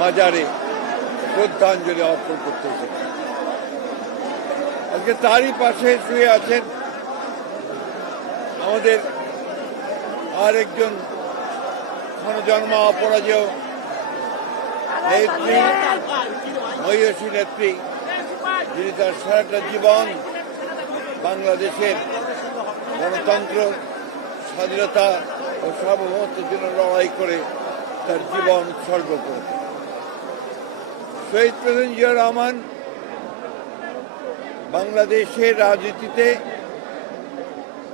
মাজারে শ্রদ্ধাঞ্জলি অর্পণ করতে এসেছি। আজকে তারই পাশে শুয়ে আছেন আমাদের আরেকজন জন্মা অপরাজেয় নেত্রী, মহিষী নেত্রী, যিনি তার সারাটা জীবন বাংলাদেশের গণতন্ত্র, স্বাধীনতা ও সার্বভৌমত্বের জন্য লড়াই করে তার জীবন উৎসর্গ করেছেন। শহীদ প্রেসিডেন্ট জিয়া রহমান বাংলাদেশের রাজনীতিতে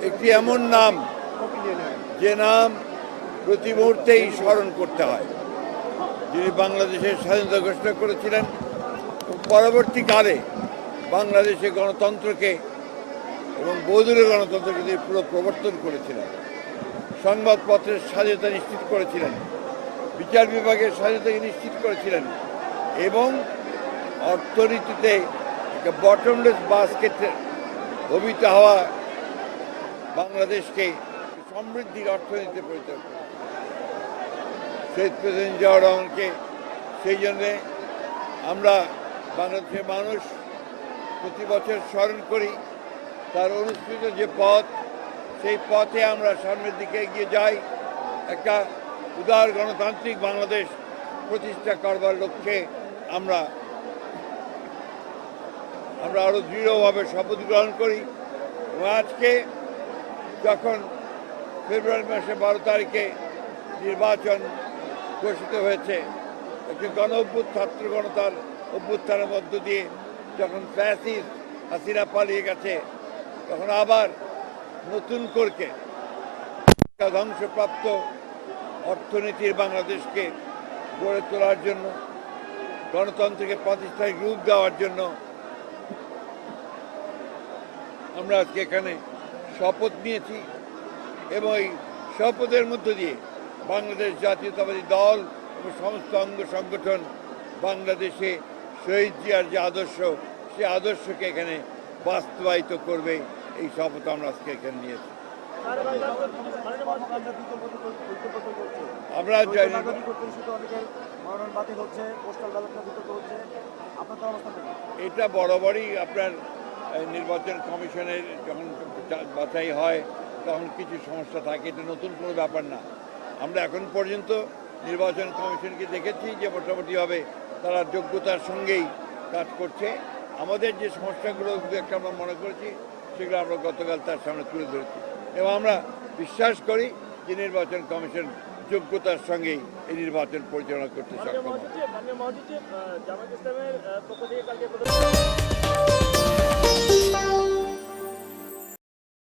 একটি এমন নাম, যে নাম প্রতি মুহূর্তেই স্মরণ করতে হয়। যিনি বাংলাদেশের স্বাধীনতা ঘোষণা করেছিলেন, পরবর্তীকালে বাংলাদেশে গণতন্ত্রকে এবং বহুদলীয় গণতন্ত্রকে তিনি পুরো প্রবর্তন করেছিলেন। সংবাদপত্রের স্বাধীনতা নিশ্চিত করেছিলেন, বিচার বিভাগের স্বাধীনতাকে নিশ্চিত করেছিলেন এবং অর্থনীতিতে বটমলেস বাস্কেটে ভবিত হওয়া বাংলাদেশকে সমৃদ্ধির অর্থনীতিতে পরিণত করেছিলেন। শহীদ প্রেসিডেন্ট জিয়া রহমানকে সেই জন্যে আমরা বাংলাদেশের মানুষ প্রতি বছর স্মরণ করি। তার অনুষ্ঠিত যে পথ, সেই পথে আমরা সামনের দিকে এগিয়ে যাই। একটা উদার গণতান্ত্রিক বাংলাদেশ প্রতিষ্ঠা করবার লক্ষ্যে আমরা আরো দৃঢ়ভাবে শপথ গ্রহণ করি। এবং আজকে যখন ফেব্রুয়ারি মাসে 12 তারিখে নির্বাচন ঘোষিত হয়েছে, একটি ছাত্র গণতার অভ্যুত্থানের মধ্য দিয়ে যখন ফ্যাসিস্ট হাসিনা পালিয়ে গেছে, তখন আবার নতুন করে ধ্বংসপ্রাপ্ত অর্থনীতির বাংলাদেশকে গড়ে তোলার জন্য, গণতন্ত্রকে প্রাতিষ্ঠানিক রূপ দেওয়ার জন্য আমরা আজকে এখানে শপথ নিয়েছি। এবং এই শপথের মধ্য দিয়ে বাংলাদেশ জাতীয়তাবাদী দল এবং সমস্ত অঙ্গ সংগঠন বাংলাদেশে শহীদ জিয়ার যে আদর্শ, সে আদর্শকে এখানে বাস্তবায়িত করবে, এই শপথ আমরা আজকে এখানে নিয়েছি। আমরা এটা বরাবরই আপনার নির্বাচন কমিশনের যখন বাছাই হয় তখন কিছু সমস্যা থাকে, এটা নতুন কোনো ব্যাপার না। আমরা এখন পর্যন্ত নির্বাচন কমিশনকে দেখেছি যে মোটামুটিভাবে তারা যোগ্যতার সঙ্গেই কাজ করছে। আমাদের যে সমস্যাগুলো একটা আমরা মনে করেছি, সেগুলো আমরা গতকাল তার সামনে তুলে ধরেছি এবং আমরা বিশ্বাস করি যে নির্বাচন কমিশন যোগ্যতার সঙ্গেই এই নির্বাচন পরিচালনা করতে সক্ষম।